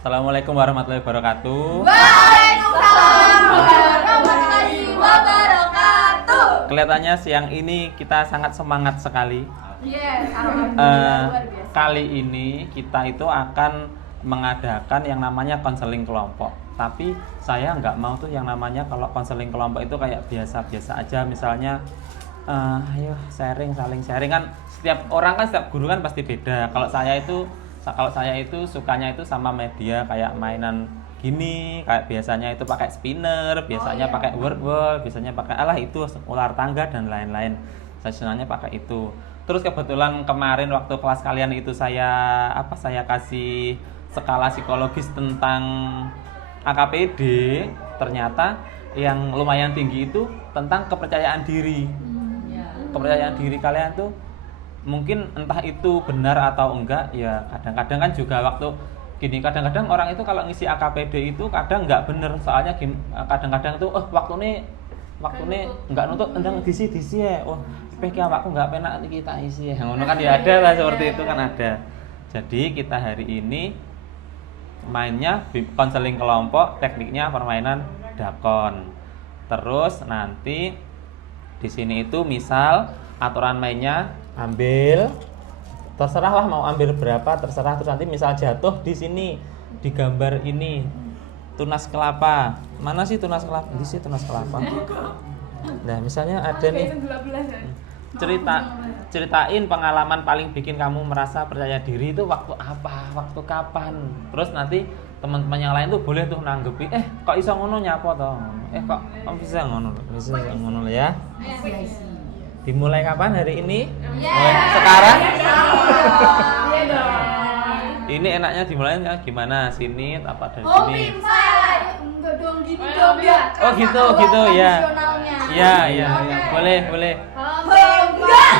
Assalamualaikum warahmatullahi wabarakatuh. Waalaikumsalam warahmatullahi wabarakatuh. Kelihatannya siang ini kita sangat semangat sekali. Yes, alhamdulillah luar biasa. Kali ini kita itu akan mengadakan yang namanya konseling kelompok. Tapi saya nggak mau tuh yang namanya kalau konseling kelompok itu kayak biasa-biasa aja. Misalnya, ayo sharing, saling sharing kan. Setiap orang kan, setiap guru kan pasti beda. Kalau saya itu sukanya itu sama media kayak mainan gini, kayak biasanya itu pakai spinner, biasanya pakai word wall, biasanya pakai itu ular tangga dan lain-lain. Saya senangnya pakai itu. Terus kebetulan kemarin waktu kelas kalian itu saya kasih skala psikologis tentang AKPD, ternyata yang lumayan tinggi itu tentang kepercayaan diri. Kepercayaan diri kalian tuh mungkin entah itu benar atau enggak, ya kadang-kadang kan juga waktu gini, kadang-kadang orang itu kalau ngisi AKPD itu kadang nggak bener, soalnya kadang-kadang tuh waktu nih nggak nuntut tentang disi ya, PK aku nggak penak kita isi ya, ngono kan ya ada lah seperti itu kan ada. Jadi kita hari ini mainnya konseling kelompok, tekniknya permainan dakon. Terus nanti di sini itu misal aturan mainnya ambil, terserah lah mau ambil berapa terserah, terus nanti misal jatuh di sini di gambar ini tunas kelapa, mana sih tunas kelapa, di sini tunas kelapa. Nah misalnya ada nih ceritain pengalaman paling bikin kamu merasa percaya diri itu waktu apa, waktu kapan. Terus nanti teman-teman yang lain tuh boleh tuh nanggepi, kok iso ngono nyapa toh, kok bisa ngono ya. Dimulai kapan hari ini? Mulai sekarang? Iya dong. Ini enaknya dimulai gimana? Sini apa dari Oh, sini? enggak dong gini dong ya. Oh gitu ya. Iya. Boleh. Enggak.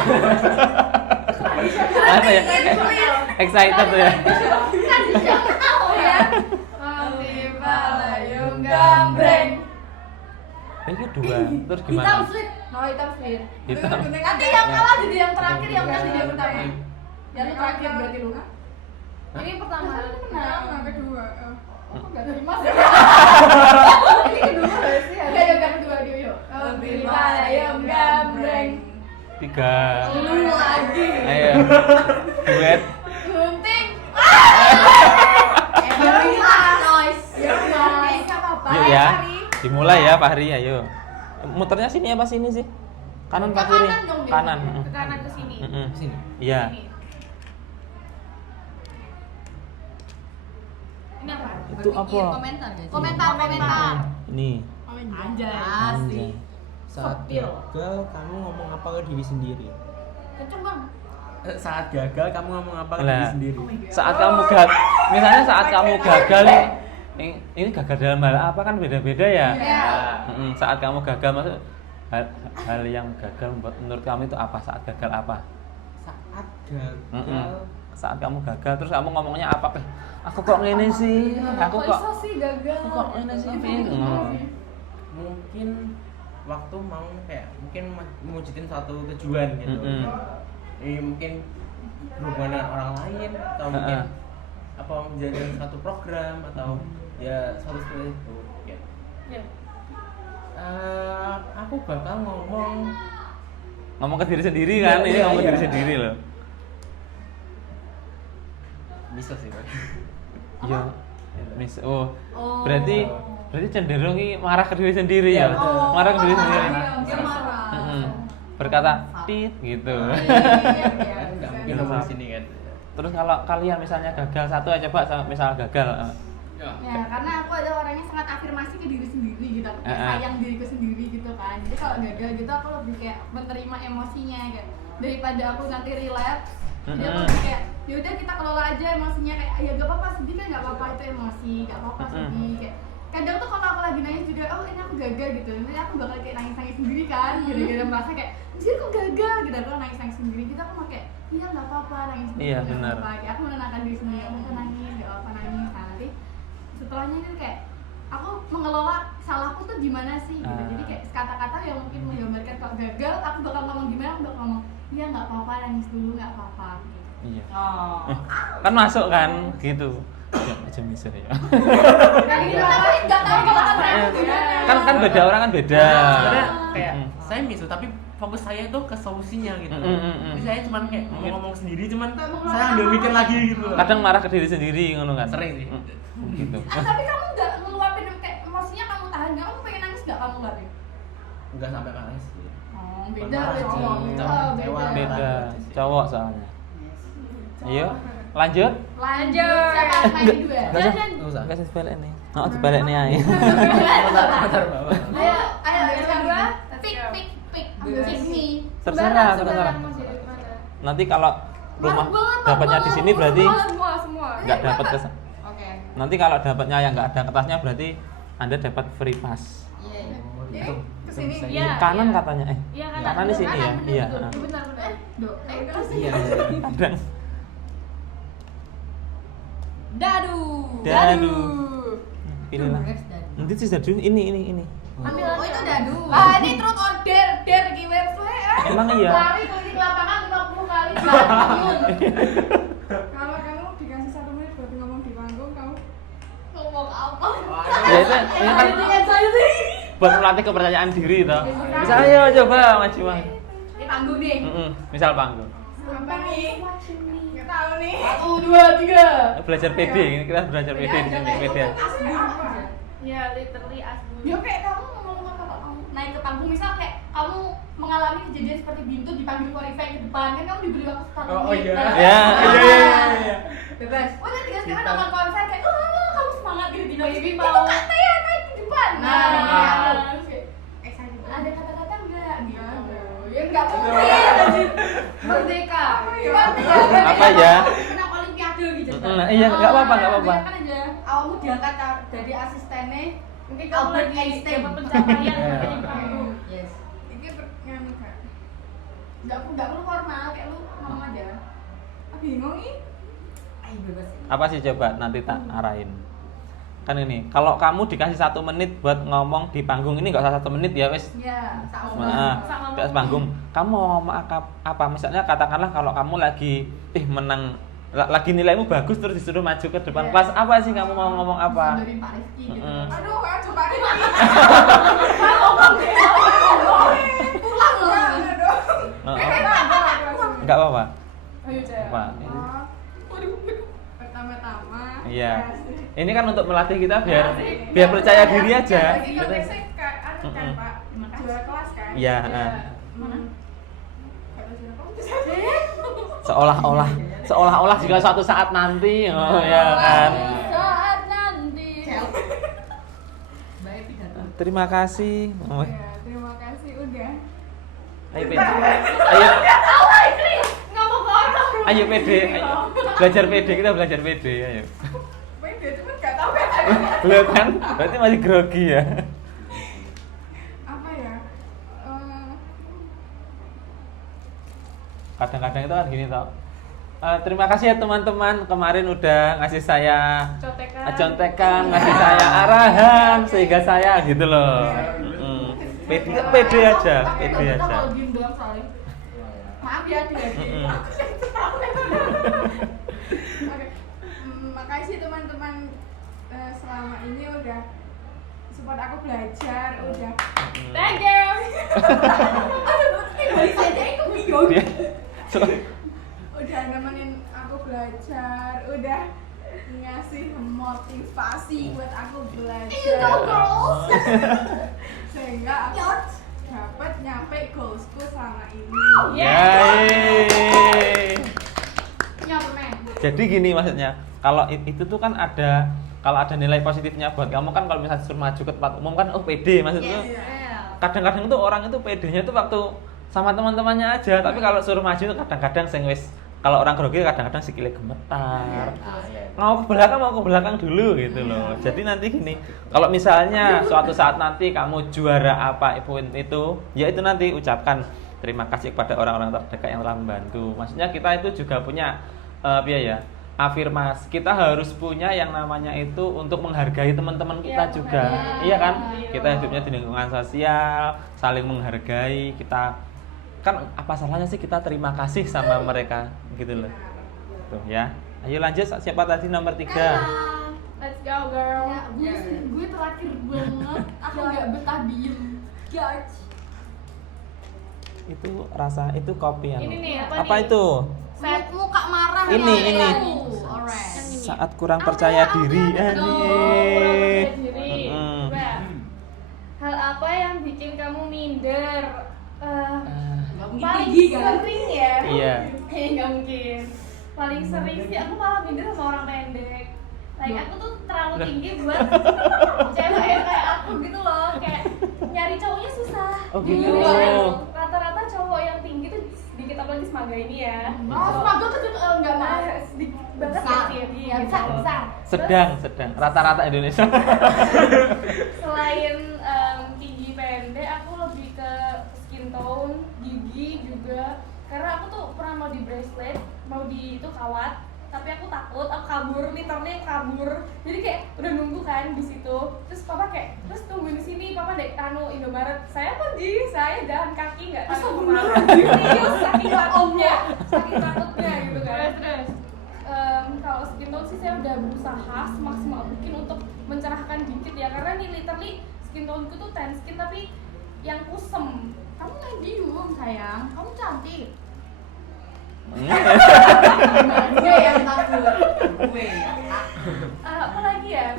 Apa ya? Excited tuh ya. Kan bisa tahu ya. Palayung gambreng. Ini dua. Terus gimana? Hitam sweet. Hitam sweet. Hitam. Nanti yang kalah jadi yang terakhir, yang menang jadi yang pertama. Yang terakhir berarti lu. Ini pertama. Menang. Kedua. Oh, enggak terima sih. Ini kedua enggak sih? Yang kedua yuk. Palayung gambreng. 3. Lu lagi. Ayo. Duet. Gunting. Noise. Yuk ya. Dimulai ya Pak Hari, ayo. Muternya sini apa sini sih? Kanan Pak kiri? Kanan. Ke kanan ke sini. Sini. Iya. Ini apa? Itu apa? Komentar. Ini. Anjay. Saat gagal kamu ngomong apa ke diri sendiri? Kenceng bang. Saat gagal kamu ngomong apa ke Lah. diri sendiri? Saat kamu gagal, misalnya saat kamu gagal nih, ini gagal dalam hal apa kan beda-beda ya. Iya. Saat kamu gagal maksud hal yang gagal menurut kamu itu apa? Saat gagal apa? Saat gagal Saat kamu gagal terus kamu ngomongnya apa? Aku kok ngene sih? Aku kok gagal? kok ngene sih? mungkin waktu mau mungkin mewujudin satu tujuan gitu. Mungkin berhubungan dengan orang lain atau mungkin apa menjalankan satu program atau ya satu seperti itu. Ya. Aku bakal Ngomong ke diri sendiri kan? Ini ngomong ke diri sendiri loh. bisa sih Pak. Iya. Berarti cenderung marah ke diri sendiri ya. Marah ke diri sendiri. Dia marah. Berkata tit gitu. Nggak mungkin ngomong sini kan. Terus kalau kalian misalnya gagal satu aja Pak, misal gagal. Ya, karena aku ada orangnya sangat afirmasi ke diri sendiri gitu. Aku kayak sayang diriku sendiri gitu kan. Jadi kalau gagal gitu aku lebih kayak menerima emosinya kayak daripada aku nanti relapse. Jadi aku lebih kayak yaudah kita kelola aja emosinya, kayak ya gak apa-apa sedih kan, gak apa-apa itu emosi, gak apa-apa sedih kayak kadang tuh kalau aku lagi nangis juga, oh ini aku gagal gitu, nanti aku bakal kayak nangis-nangis sendiri kan, gara-gara merasa kayak anjir kok gagal gitu, aku nangis-nangis sendiri gitu, aku mau kayak iya gak apa-apa nangis sendiri, Iya, gak benar. apa-apa, kayak aku menenangkan diri sendiri, aku nangis, gak apa-apa nangis. Nah nanti setelahnya itu kayak aku mengelola salahku tuh gimana sih gitu. Jadi kayak kata-kata yang mungkin menggambarkan kalau gagal, aku bakal ngomong gimana, aku bakal ngomong iya nggak apa-apa, nangis dulu nggak apa-apa gitu. Iya. Kan masuk kan gitu. aja bisa ya. Kali ini tapi nggak tahu kalau kan kan beda orang kan beda. Sebenarnya kayak Mm. saya misu tapi fokus saya itu ke solusinya gitu. Jadi saya cuman kayak ngomong sendiri cuman saya ambil mikir lagi gitu. Kadang marah ke diri sendiri ngono kan. Sering sih. Gitu. Tapi kamu nggak ngeluapin kayak emosinya kamu tahan nggak? Kamu pengen nangis nggak kamu nggak? Enggak sampai nangis sih. Oh, beda Marah, berarti. cowok. Oh, Kecewa. Beda. Cowok soalnya. Ayo, lanjut. Lanjut. Siapa yang main dua? Enggak usah. Enggak usah. Enggak usah dibalik nih. Oh, dibalik nih aja. Bentar, Bapak. Ayo, ayo yang kedua. Pick me. Terserah. Nanti kalau rumah dapatnya di sini berarti Semua. nggak dapat ke. Oke. Nanti kalau dapatnya yang nggak ada kertasnya berarti Anda dapat free pass. Iya. Itu Kesini. bisa. Iya. Kanan katanya. Iya Kanan di sini ya. Iya. Benar. Iya. Kadang. Dadu. Dadu. Pilihlah. Nanti sih dadu ini. Ambil itu dadu. Ah, ini truth or dare ki website. Emang iya. Lari keliling lapangan 50 kali bangun. Kalau kamu dikasih 1 menit buat ngomong di panggung, kamu Ngomong apa? Ya itu ini kan buat melatih kepercayaan diri toh. Bisa ayo coba maju Bang. Ini panggung nih. Misal panggung. apa nih? Nggak tahu nih. 1, 2, 3. Belajar PD, ini kita belajar PD di sini PD. Ya, literally asli. Ya kayak kamu ngomong apa kalau kamu naik ke panggung, misal kayak kamu mengalami kejadian seperti Bintu dipanggil Korifai ke depan, kan kamu diberi waktu 1 Oh, menit. iya. Nah, Ya. bebas. Oh, nanti kan sekarang nonton konser kayak, kamu semangat gitu tiba-tiba Itu mau Kak Tia naik ke depan. Nah. terus kayak, Excited. ada kata-kata enggak gitu. Aduh. Ya enggak mungkin. Merdeka. Apa ya? Menang olimpiade gitu. Iya, nggak apa-apa. Bayangkan aja, awalmu diangkat jadi asistennya Mungkin kamu Albert lagi Einstein. dapat pencapaian Iya. makanya panggung. Yes. Ini nganu Kak. Enggak perlu formal, kayak lu ngomong aja. Bingung ih. Ayo bebas. Apa sih coba nanti tak arahin. Kan ini, kalau kamu dikasih 1 menit buat ngomong di panggung ini nggak usah 1 menit ya wes. Ya, Nah, di atas panggung, kamu mau ngomong apa? Misalnya katakanlah kalau kamu lagi lagi nilaimu bagus terus disuruh maju ke depan Iya. kelas, apa sih kamu mau ngomong apa? Dari Pak Rifki gitu. Aduh, Kak, coba ini. Pulang loh. Enggak apa-apa. Ayo, Cek. Apa? Waduh. Pertama-tama. Iya. Ini kan untuk melatih kita biar percaya diri aja. Lagi Gitu. konteksnya Kak, anu kan Mm-mm. Pak, juara kelas kan? Iya, Mana? Gak tahu juara kelas. Seolah-olah juga suatu saat nanti, oh ya kan. Saat nanti. Baik pidato. Terima kasih. Oh, Ya, terima kasih udah. ayo PD. Ayo, Ngomong ke orang. ayo PD. Ayo. Belajar PD, kita belajar PD, ayo. Beda cuman gak tahu kan. Belum kan? Berarti masih grogi ya. Apa ya? Kadang-kadang itu kan gini toh. Terima kasih ya teman-teman, kemarin udah ngasih saya contekan, ngasih saya arahan sehingga saya gitu loh. PD aja, PD Kita aja. kalau diem doang soalnya. Maaf ya, adik-adik. Oke. Makasih teman-teman selama ini udah support aku belajar, udah Thank you. Aduh, balik saja itu bingung. Dia- so- udah nemenin aku belajar, udah ngasih motivasi buat aku You know, belajar girls. sehingga aku dapat nyampe goalsku selama ini. Yeay. Nyapa, men. Jadi gini maksudnya, kalau itu tuh kan kalau ada nilai positifnya buat kamu kan, kalau misalnya suruh maju ke tempat umum kan pede maksudnya. Kadang-kadang tuh orang itu pedenya tuh waktu sama teman-temannya aja, tapi kalau suruh maju tuh kadang-kadang sing wis, kalau orang grogi kadang-kadang sikile gemetar. Mau ke belakang dulu gitu loh. Jadi nanti gini, kalau misalnya suatu saat nanti kamu juara apa pun itu, ya itu nanti ucapkan terima kasih kepada orang-orang terdekat yang telah membantu. Maksudnya kita itu juga punya afirmasi. Kita harus punya yang namanya itu untuk menghargai teman-teman kita juga. Iya kan? Kita hidupnya di lingkungan sosial, saling menghargai. Kita kan apa salahnya sih kita terima kasih sama mereka gitu loh. Tuh ya. Ayo lanjut, siapa tadi nomor 3? Let's go girl. Ya, gue terakhir banget. Aku nggak betah diem. George. Itu rasa itu kopi Ini nih, apa nih? itu? Set muka marah. Ini. Alright. Yang ini. Saat kurang percaya diri. Hal apa yang bikin kamu minder? Nggak mungkin Paling tinggi kan? sering ya? Iya. Nggak mungkin. Paling sering sih aku malah minder sama orang pendek. Like aku tuh terlalu tinggi buat cewek yang kayak aku gitu loh. Kayak nyari cowoknya susah. Oh, gitu. Rata-rata cowok yang tinggi tuh sedikit, apalagi Semaga ini ya. Semaga tuh nggak Nah, masuk. sedikit banget Besar. ya sih. Iya, besar. Sedang rata-rata Indonesia. Selain tinggi pendek, aku lebih ke skin tone, gigi juga. Karena aku tuh pernah mau di bracelet, mau di itu kawat, tapi aku takut, aku kabur, literally kabur. Jadi kayak udah nunggu kan di situ. Terus papa kayak, terus tungguin di sini, papa dek Indomaret. Saya pergi, saya jalan kaki nggak tahu kemana. Serius, saking takutnya, gitu kan. Terus kalau skin tone sih saya udah berusaha semaksimal mungkin untuk mencerahkan dikit ya, karena nih literally skin tone ku tuh tan skin tapi yang kusem. Kamu medium sayang, kamu cantik. Gue yang takut. Gue yang Apa lagi ya?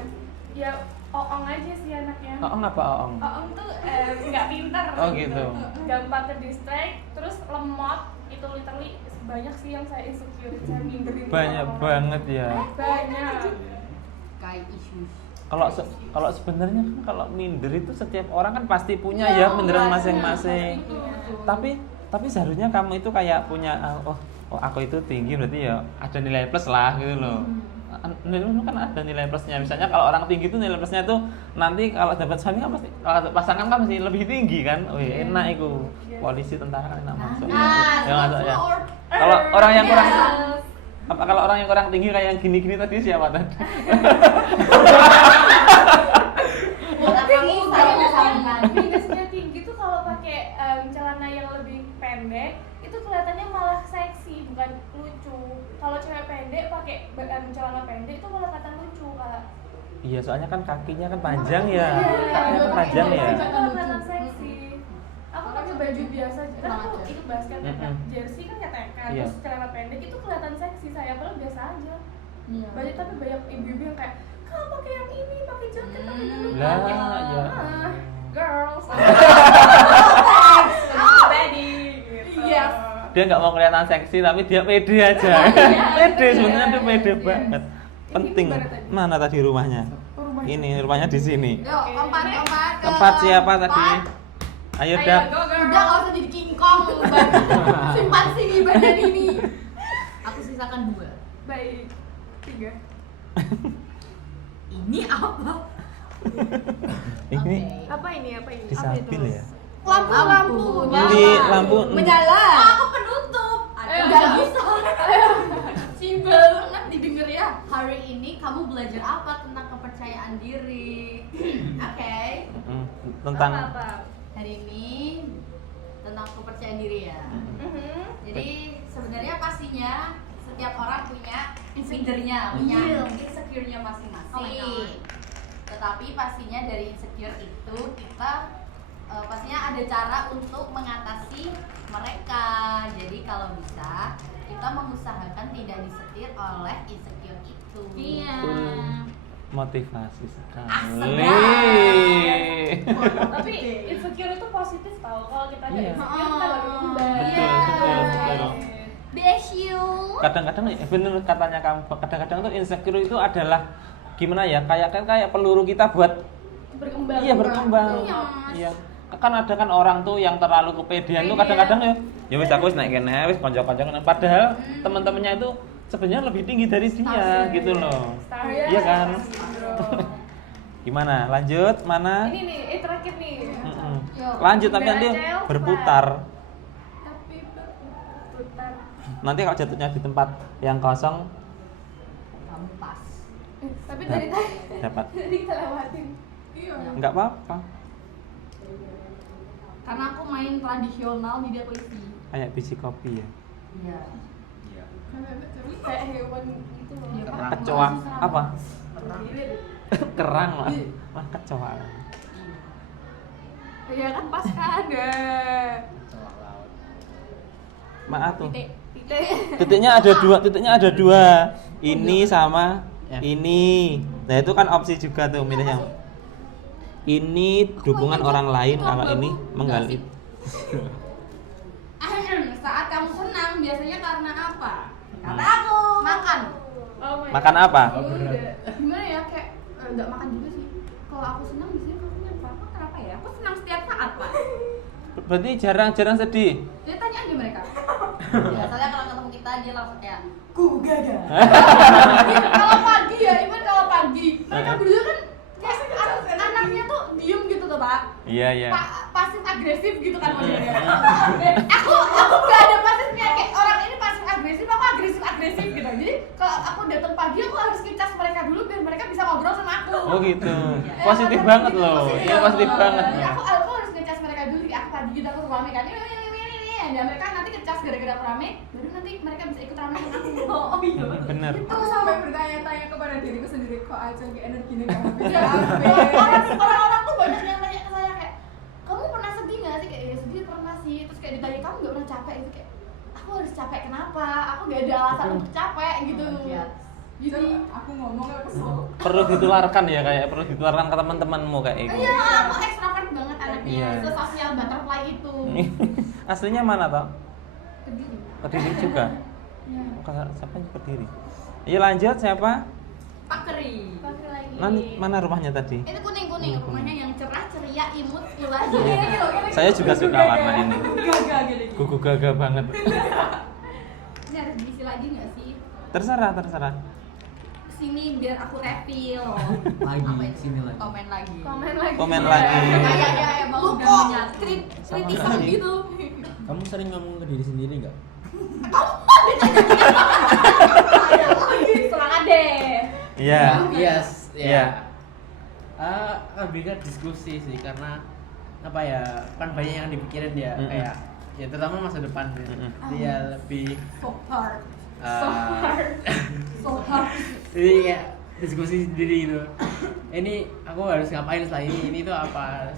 Ya oong aja sih anaknya. Oong apa oong? Oong tuh nggak pintar. Oh, gitu. Gampang ke distract, terus lemot. Itu literally banyak sih yang saya insecure, saya minderin. Banyak orang. banget ya. Banyak. kayak issues. Kalau sebenarnya kan kalau minder itu setiap orang kan pasti punya ya minderan masing-masing. Tapi seharusnya kamu itu kayak punya oh aku itu tinggi berarti ya ada nilai plus lah gitu loh. Nilai kan ada nilai plusnya. Misalnya kalau orang tinggi itu nilai plusnya itu nanti kalau dapat suami kan pasti, kalau dapat pasangan kan pasti lebih tinggi kan. Oh iya, enak itu. Polisi, tentara kan enak masuk. Ya masuk ya. Kalau orang yang kurang kalau orang yang kurang tinggi kayak yang gini-gini tadi siapa tadi? Tapi saya disambungkan. Minusnya tinggi tuh kalau pakai celana yang lebih pendek itu kelihatannya malah seksi bukan lucu. Kalau cewek pendek pakai celana pendek itu malah kelihatan lucu Kak. Iya, soalnya kan kakinya kan panjang ya. Iya, Kakinya kan panjang ya. Itu malah kelihatan seksi. Aku pakai baju biasa aja. Kan aku ikut basket ya kan. Jersey kan ketekan, Iya. terus celana pendek itu kelihatan seksi. Saya padahal biasa aja. Iya. Banyak tapi banyak ibu-ibu yang kayak kamu pakai yang ini, pakai jaket, pakai dulu. Lah, ya. Girls. Ready. Yes. Dia nggak mau kelihatan seksi tapi dia pede aja. Pede sebenarnya dia pede banget. Penting. Mana tadi rumahnya? Ini rumahnya di sini. Yuk, keempat. Tempat siapa tadi? Ayo Dap. Go girl. Udah nggak usah jadi King Kong. Simpan sini badan ini. Aku sisakan 2. Baik. 3. Ini apa? Ini Apa ini? disabil ya. Lampu. Ini lampu menyala. Aku penutup. Nggak bisa. Simpel banget didengar ya. Hari ini kamu belajar apa tentang kepercayaan diri? Oke. Tentang apa? Hari ini tentang kepercayaan diri ya. Jadi sebenarnya pastinya setiap orang punya mindernya, punya insecure-nya masing-masing. Oh my God. Tetapi pastinya dari insecure itu kita pastinya ada cara untuk mengatasi mereka. Jadi kalau bisa kita mengusahakan tidak disetir oleh insecure itu. Iya. motivasi sekali. Tapi insecure itu positif tau. Kalau kita ada Iya. insecure kita lebih mudah. Betul. BSU. Kadang-kadang bener katanya kamu, kadang-kadang tuh insecure itu adalah gimana ya, kayak peluru kita buat Berkembang. iya berkembang. Iya. Kan ada kan orang tuh yang terlalu kepedean tuh kadang-kadang ya wis aku wis naik kene wis kanca-kanca padahal teman-temannya itu sebenarnya lebih tinggi dari dia gitu loh. Iya kan? Gimana? Lanjut mana? Ini nih, terakhir nih. Lanjut tapi nanti berputar. Tapi berputar. Nanti kalau jatuhnya di tempat yang kosong Kamu pas. Tapi dari tadi dapat. tadi kita lewatin. Iya. Enggak apa-apa. Karena aku main tradisional, jadi aku isi. Kayak biji kopi ya. Iya. kayak hewan gitu loh. Iya, Kerang. Kecoa apa? Gilir. Kerang lah. Wah, kecoa. Ya kan pas kan ada Kecoa laut. Maaf tuh. titik. Titiknya ada dua. Ini sama ini. Nah, itu kan opsi juga tuh milihnya. Ini dukungan orang lain, kalau ini menggali. Saat kamu senang biasanya karena apa? Kata aku makan. Oh my Makan God. apa? Ya udah. Gimana ya kayak nggak makan juga sih. Kalau aku senang biasanya makannya apa? Aku kenapa ya? Aku senang setiap saat, Pak. Berarti jarang-jarang sedih. Jadi tanya aja mereka. Biasanya kalau ketemu kita dia langsung kayak Gaga. Kalau pagi ya, Iman kalau pagi. Mereka berdua kan kayak anaknya tuh diem gitu tuh, Pak. Iya, iya. Pasif agresif gitu kan modelnya. aku gak ada pasifnya, kayak orang ini pasif agresif, aku agresif gitu. Jadi kalau aku datang pagi aku harus ngecas mereka dulu biar mereka bisa ngobrol sama aku. Oh gitu. Ya, Positif ada banget gitu, loh. positif. Iya, positif banget. Jadi aku harus ngecas mereka dulu. Aku pagi gitu aku rame kan. Dan mereka nanti ngecas gara-gara aku rame, baru nanti mereka bisa ikut rame sama aku. oh iya. Bener. Aku sampai bertanya-tanya kepada diriku sendiri, kok aja kayak energinya gak habis Ya, orang-orang tuh banyak yang nanya ke saya kayak, kamu pernah sedih nggak sih? Kayak ya sedih pernah sih. Terus kayak ditanya kamu nggak pernah capek itu kayak, aku harus capek kenapa? Aku nggak ada alasan untuk capek gitu. Iya. Jadi aku ngomong gak kesel. Perlu ditularkan ya, kayak perlu ditularkan ke teman-temanmu kayak gitu. iya aku ekstrovert banget anaknya, Iya. sesosial butterfly itu. Aslinya mana toh? Kediri. Kediri juga. Iya. Siapa yang Kediri? Iya, lanjut siapa? Pak Keri. Pakai lagi. Mana rumahnya tadi? Itu kuning rumahnya yang cerah, ceria, imut, ilah. Saya juga suka warna ini. Gaga gitu. Gugu gagah banget. Ini harus diisi lagi nggak sih? Terserah. Sini biar aku refill. Lagi, Apa itu? sini lagi. Komen lagi. Komen lagi. Kayaknya emang Lu udah kok menyatu. kritisan lagi. gitu. Kamu sering ngomong ke diri sendiri nggak? Semangat deh. Iya. Yes. Iya. Lebih ke diskusi sih, karena apa ya, kan banyak yang dipikirin dia, Mm-mm. kayak ya terutama masa depan Mm-mm. dia lebih So hard. eh, So hard. jadi kayak diskusi sendiri gitu. Ini aku harus ngapain setelah ini tuh apa,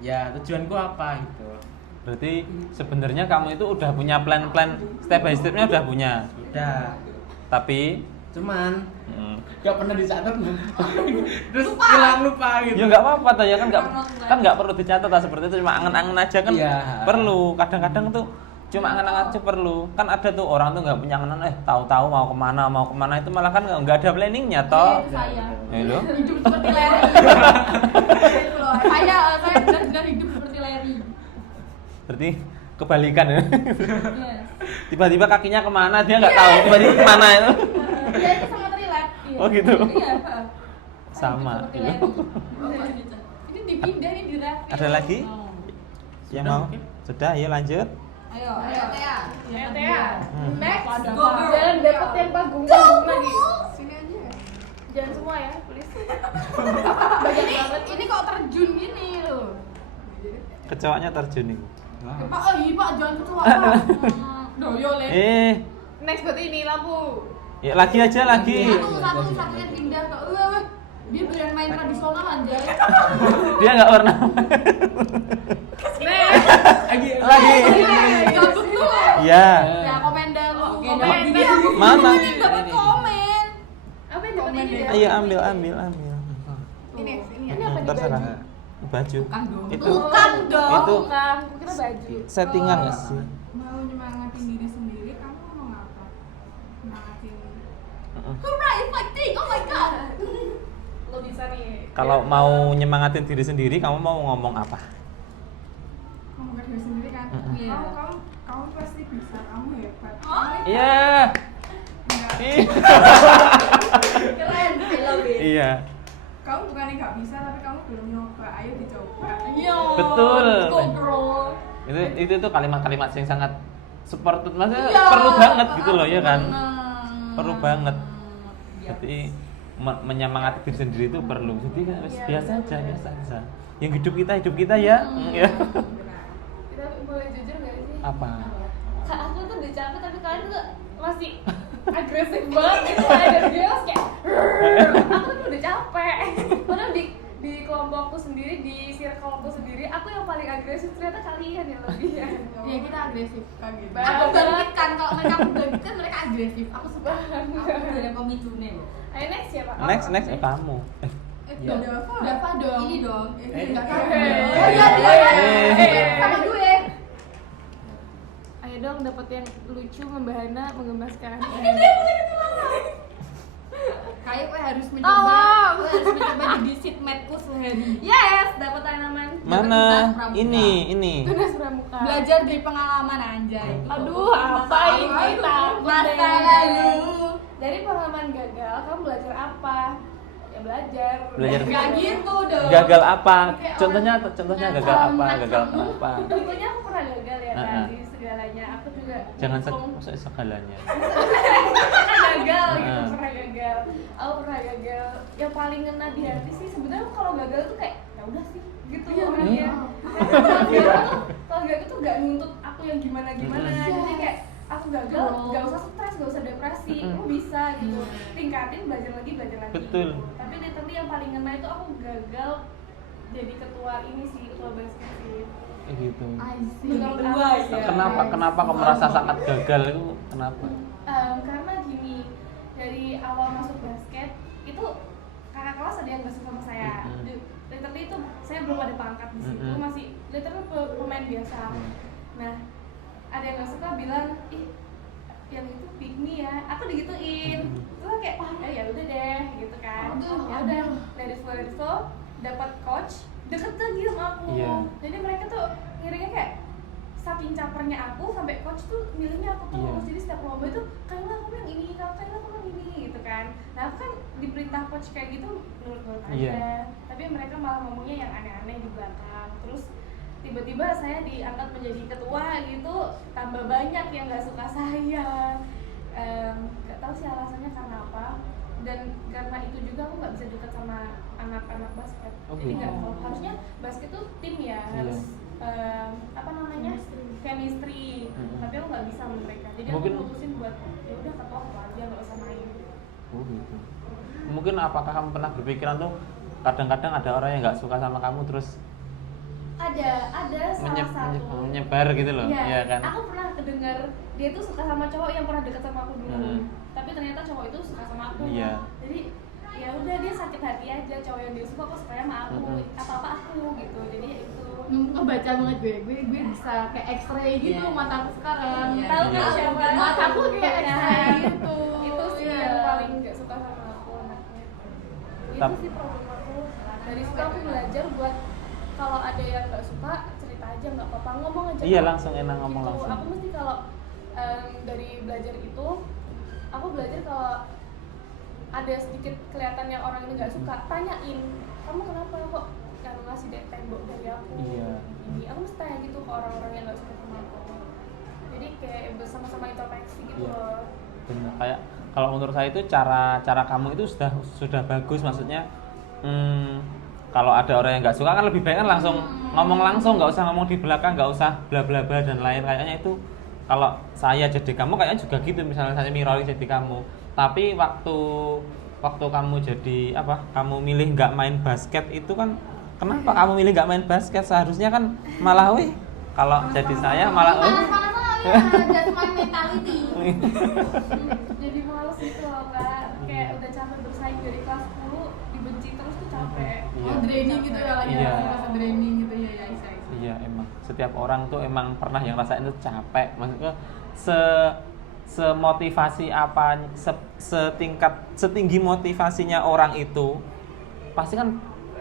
ya tujuanku apa gitu. Berarti sebenarnya kamu itu udah punya plan-plan step by stepnya udah punya. Udah, Tapi cuman nggak pernah dicatat terus Lupa. hilang lupa gitu. ya nggak apa-apa toh ya, kan nggak perlu dicatat lah, seperti itu cuma angen-angen aja kan. Iya. Perlu kadang-kadang tuh cuma angen-angen aja perlu. Kan ada tuh orang tuh nggak punya angen, tahu-tahu mau kemana itu malah kan nggak ada planningnya toh. Itu saya. Halo. Hidup seperti Larry. Saya benar-benar hidup seperti Larry. Berarti kebalikan ya. Yes. Tiba-tiba kakinya kemana dia nggak tahu, tiba-tiba kemana itu. Dia itu sama trilat. Iya. Oh, gitu. Iya. Sama. Seperti Larry. Ini dipindah nih di refill. Ada lagi? Yang mau? Sudah, ayo lanjut. Ayo, Tea. Ayo, Tea. Hmm. Next, Go, girl. jangan dapet yang panggung lagi. Sini aja. Jangan semua ya, please. Banyak banget. Ini kok terjun gini loh. Kecoanya terjun nih. Pak, Pak, jangan kecoa, Pak. Doyo, Le. Next berarti ini lampu. Ya lagi aja lagi. Satunya pindah ke. Dia biar main tradisional aja. Dia nggak pernah. Next. Lagi. Gabut tuh. Iya. Ya, komen dah lu. Oke, Komen. dapat Dia aku Mana? dapat komen. Apa yang dapat Komen ini? deh. Ayo ambil. Ini apa nih? Terserah. Baju. Bukan dong. Itu. Bukan dong. Itu. Bukan. Kira baju. Settingan nggak sih? Mau nyemangatin diri sendiri, kamu ngomong apa? Nyemangatin. Hurrah, fighting. Oh my god. Lo bisa nih. Kalau mau nyemangatin diri sendiri, kamu mau ngomong apa? Ngomong ke diri sendiri kan? Iya. Kamu pasti bisa, kamu hebat. Oh. Iya. Enggak. Keren. I love it. Iya. Kamu bukannya nggak bisa, tapi kamu belum nyoba. Ayo dicoba. Yo. Betul. Go girl. Itu tuh kalimat-kalimat yang sangat support, maksudnya Iya. perlu banget gitu loh ya kan? Bener. Perlu banget. Iya. Jadi menyemangati diri sendiri itu perlu. Jadi kan biasa aja. Yang hidup kita ya. Ya. Kita boleh jujur nggak sih? Apa? Kak, aku tuh udah capek tapi kalian tuh masih agresif banget gitu lah dari dia terus kayak aku tuh udah capek padahal di kelompokku sendiri, di circle aku sendiri, aku yang paling agresif, ternyata kalian yang lebih ya. Iya kita agresif kan gitu. Banget. Aku bangkitkan, kalau mereka aku bangkitkan mereka agresif. Aku suka. Aku ada pemicunya loh. Ayo next siapa? Next kamu. Iya. Dava dong. Ini dong. Enggak tahu. Oh, iya dia. Sama gue. Ayo dong dapat yang lucu, membahana, menggemaskan. Kayak gue harus Tolong. mencoba. Gue harus mencoba jadi seatmate-ku sehari. Yes, dapat tanaman. Mana? Ini. Tunas pramuka. Belajar dari pengalaman anjay. Aduh, apa ini? Takut Masa deh. lalu. Dari pengalaman gagal, kamu belajar apa? Ya belajar. Belajar. Gak gitu dong. Gagal apa? Kayak Contohnya gagal apa? Nah, Gagal kamu- kenapa? Tentunya aku pernah gagal ya kan Uh-uh. di segalanya. Aku juga Jangan dukung- segalanya. pernah gagal gitu, Ah. pernah gagal. Aku pernah gagal. Yang paling ngena di hati sih sebenarnya kalau gagal tuh kayak ya udah sih gitu orangnya. Kalau gagal tuh gak nuntut aku yang gimana. Jadi kayak aku gagal, gak usah stres, gak usah depresi, lu bisa gitu. Tingkatin, belajar lagi. Betul. Tapi literally yang paling ngena itu aku gagal jadi ketua ini sih, ketua basket sih. Gitu. Menurut Berdua aku ya. Kenapa kamu merasa sangat gagal itu? Kenapa? Karena gini, dari awal masuk basket itu kakak kelas ada yang gak suka sama saya. Literally itu saya belum ada pangkat di situ, masih literally pemain biasa. Nah, ada yang gak suka bilang, ih yang itu pick me ya, aku digituin. Terus kayak ya udah deh gitu kan. Ya udah dari flow dapat coach deket lagi sama aku. Iya. Jadi mereka tuh ngiringnya kayak saking capernya aku sampai coach tuh milihnya aku terus. Iya. Jadi setiap lomba itu kayaknya aku yang ini, kayaknya aku yang ini gitu kan. Nah aku kan diperintah coach kayak gitu menurut aja. Iya. Tapi mereka malah ngomongnya yang aneh-aneh di belakang. Terus tiba-tiba saya diangkat menjadi ketua gitu, tambah banyak yang nggak suka saya. Nggak tahu sih alasannya karena apa. Dan karena itu juga aku nggak bisa dekat sama anak-anak basket. Oh, Jadi gitu. nggak harusnya basket tuh tim ya, Iya. harus apa namanya chemistry. Tapi aku nggak bisa sama mereka. Jadi Mungkin- aku putusin buat ya udah ketua aku aja, nggak usah main. Oh gitu. Mungkin apakah kamu pernah berpikiran tuh kadang-kadang ada orang yang nggak suka sama kamu terus Ada salah satu menyebar gitu loh, Iya, iya kan? aku pernah kedengar dia tuh suka sama cowok yang pernah dekat sama aku dulu. Tapi ternyata cowok itu suka sama aku. Iya. Jadi ya udah dia sakit hati aja, cowok yang dia suka kok sukanya sama aku, apa-apa aku gitu. Jadi ya itu. Ngebaca banget gue bisa kayak X-ray gitu Iya. mataku sekarang. Iya. Tahu kan Iya. siapa? Mataku kayak X-ray gitu. Itu sih Iya. yang paling nggak suka sama aku anaknya. Itu Tap- sih problem aku. Dari situ aku belajar buat kalau ada yang nggak suka cerita aja, nggak apa-apa, ngomong aja. Iya, Kak. langsung enak ngomong Gitu. langsung. Aku mesti kalau dari belajar itu, aku belajar kalau ada sedikit kelihatan yang orang ini nggak suka, tanyain, kamu kenapa kok yang ngasih tembok dari aku? Iya. Ini aku mesti tanya gitu ke orang-orang yang nggak suka sama aku. Jadi kayak bersama-sama introspeksi gitu Iya. loh. Bener. Kayak kalau menurut saya itu cara kamu itu sudah bagus, maksudnya kalau ada orang yang nggak suka kan lebih baik kan langsung ngomong langsung, nggak usah ngomong di belakang, nggak usah bla bla bla dan lain. Kayaknya itu kalau saya jadi kamu kayaknya juga gitu, misalnya saya Miroli jadi kamu, tapi waktu kamu jadi apa, kamu milih nggak main basket itu kan, kenapa kamu milih nggak main basket? Seharusnya kan malah wih, kalau jadi saya malah Panas-panas ya, just my mentality. Jadi males gitu loh Kak, kayak udah capek bersaing dari kelas 10 dibenci terus tuh capek. Iya. Oh, draining gitu ya lagi Iya. rasa draining gitu ya ya Isa. Iya, emang setiap orang tuh emang pernah yang rasain itu capek, maksudnya semotivasi apa, setinggi motivasinya orang itu pasti kan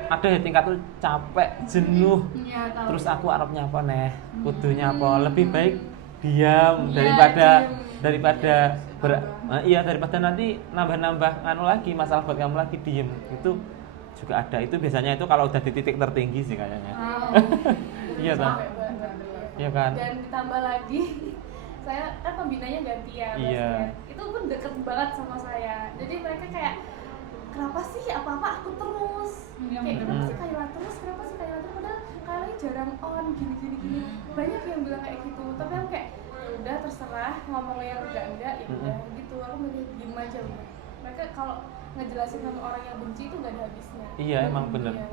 ada ya tingkat tuh capek, jenuh, Iya, tahu. terus aku arepnya apa neh, kudunya apa, lebih baik diam Iya, daripada daripada nanti nambah anu lagi masalah buat kamu lagi, diem itu juga ada. Itu biasanya itu kalau udah di titik tertinggi sih kayaknya. Oh. Iya kan? Capek banget. Iya kan? Dan ditambah lagi saya kan pembinanya ganti ya basket. Iya. Itu pun deket banget sama saya. Jadi mereka kayak kenapa sih apa-apa aku terus? Kayak kenapa sih Kayla terus? Padahal Kayla jarang on gini. Banyak yang bilang kayak gitu. Tapi aku kayak udah terserah ngomong yang enggak ya udah gitu, aku milih diem aja udah. Mereka kalau ngejelasin sama orang yang benci itu nggak ada habisnya. Iya, emang bener. Iya.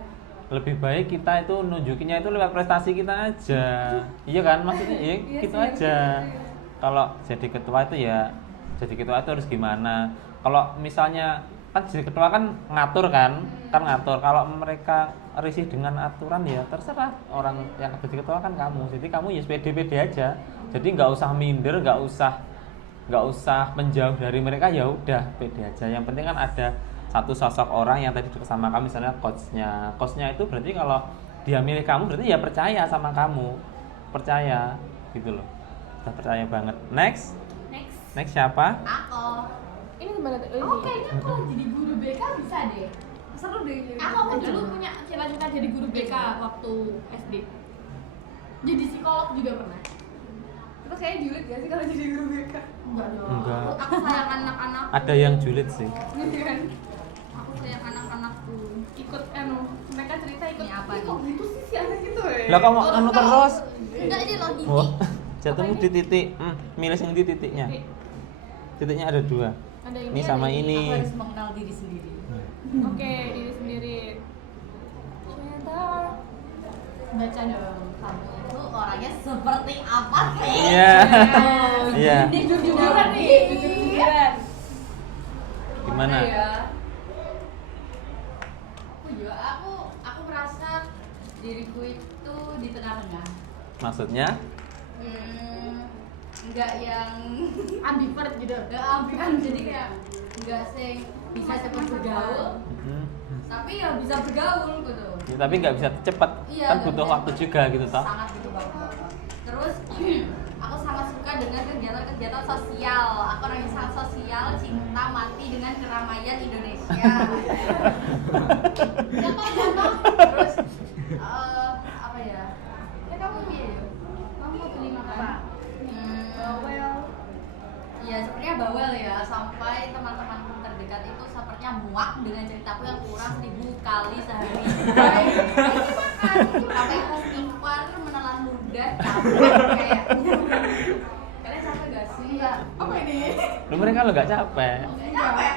Lebih baik kita itu nunjukinnya itu lewat prestasi kita aja. Iya kan, maksudnya ya Iya gitu sih, aja. iya. Kalau jadi ketua itu ya, jadi ketua itu harus gimana? Kalau misalnya kan jadi ketua kan ngatur kan ngatur. Kalau mereka risih dengan aturan ya terserah, orang yang jadi ketua kan kamu. Jadi kamu ya pede-pede aja. Jadi nggak usah minder, nggak usah menjauh dari mereka, ya udah pede aja. Yang penting kan ada satu sosok orang yang tadi dekat sama kamu, misalnya coachnya itu berarti kalau dia milih kamu berarti ya percaya sama kamu, percaya gitu loh, udah percaya banget. Next siapa? Aku. Ini gimana tuh? Oh kayaknya kalau jadi guru BK bisa deh. Seru deh jadi Aku dulu punya cita-cita jadi guru BK waktu SD. Jadi psikolog juga pernah. Terus kayak julid gak sih kalau jadi guru BK? Enggak dong. Enggak. Aku sayang anak-anak. Ada yang julid sih. Gitu kan? Aku sayang anak-anakku. Ikut mereka cerita ikut. Ini apa "Ih, kok nih?" gitu sih si anak gitu ya? Lah kamu anu terus. Enggak, ini logik. Oh, jatuhmu di titik. Milih yang di titiknya. Titiknya ada 2. Ada Ini sama ada ini. Aku harus mengenal diri sendiri. Oke, diri sendiri. Baca dong. Kamu itu orangnya seperti apa sih? Iya. Iya. Ini jujur-jujuran nih. Jujur-jujuran. Gimana? Ya. Aku merasa diriku itu di tengah-tengah. Maksudnya? Enggak yang Ambivert gitu. enggak ambil, jadi kayak enggak sing bisa cepat bergaul, tapi ya bisa bergaul gitu. Ya, tapi nggak bisa cepat, Iya, kan nggak butuh bisa waktu cepat. juga gitu toh. Sangat butuh waktu. Terus aku sangat suka dengan kegiatan-kegiatan sosial. Aku orangnya sangat sosial, cinta mati dengan keramaian Indonesia. Contoh. Terus apa ya? Ya kamu ya. Kamu mau pilih apa? Bawel. Ya sepertinya bawel ya, sampai teman-temanku terdekat itu sepertinya muak dengan ceritaku yang kurang 1000 kali sehari. Sampai aku istighfar, menelan ludah, capek kayak kalian capek gak sih? Enggak. Apa ini? Lu mereka lo nggak capek. Capek.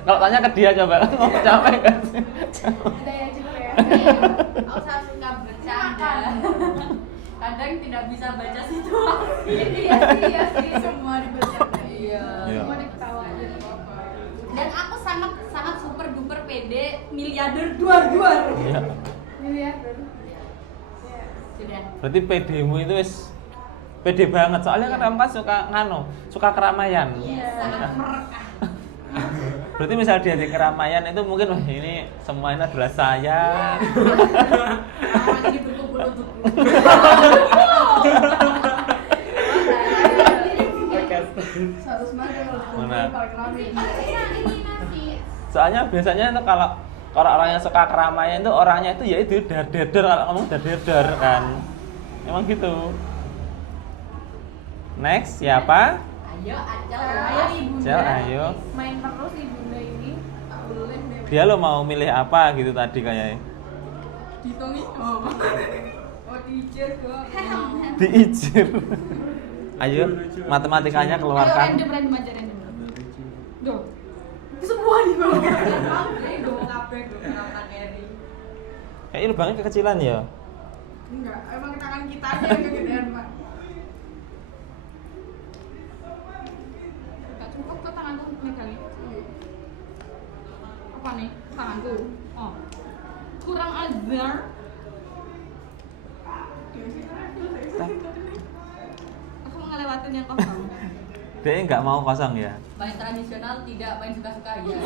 Kalau tanya ke dia coba, mau capek kan? Ada yang juga ya. Aku sangat suka bercanda. Kadang tidak bisa baca situasi. Iya sih, semua dibaca. Iya. Iya. Semua diketawain. Dan aku sangat super duper pede, miliarder duar. Iya. Miliarder. Sudah. Berarti PD-mu itu wis pede banget, soalnya kan kamu kan suka keramaian. Iya, sangat merekah. Berarti misal dia di keramaian itu mungkin wah ini semua ini adalah saya. Orang ini berkumpul untuk Harus mana Mana? ini nasi. Soalnya biasanya itu kalau orang yang suka keramaian itu orangnya itu ya itu dar-der, kalau ngomong dar-der kan. Emang gitu. Next siapa? Ayo, Acel. Ayo ibunda. Cel, ayo. Main terus ibunda ini. Boleh deh. Dia lo mau milih apa gitu tadi kayaknya. Dihitungi. Oh. Oh, teacher kok. Diijir. Ayo, matematikanya Ayo keluarkan. random aja random. Duh. Semua di bawah. Gue mau kabeh, gue kenapa Eri. Kayak lubangnya kekecilan ya. Enggak, emang tangan kita aja yang kegedean, Pak. Enggak cukup kok tanganku megangnya. Apa nih? Tanganku. Oh. Kurang ajar. Aku ngelewatin yang kosong. Dia nggak mau kosong ya. Main tradisional tidak, main suka-suka ya.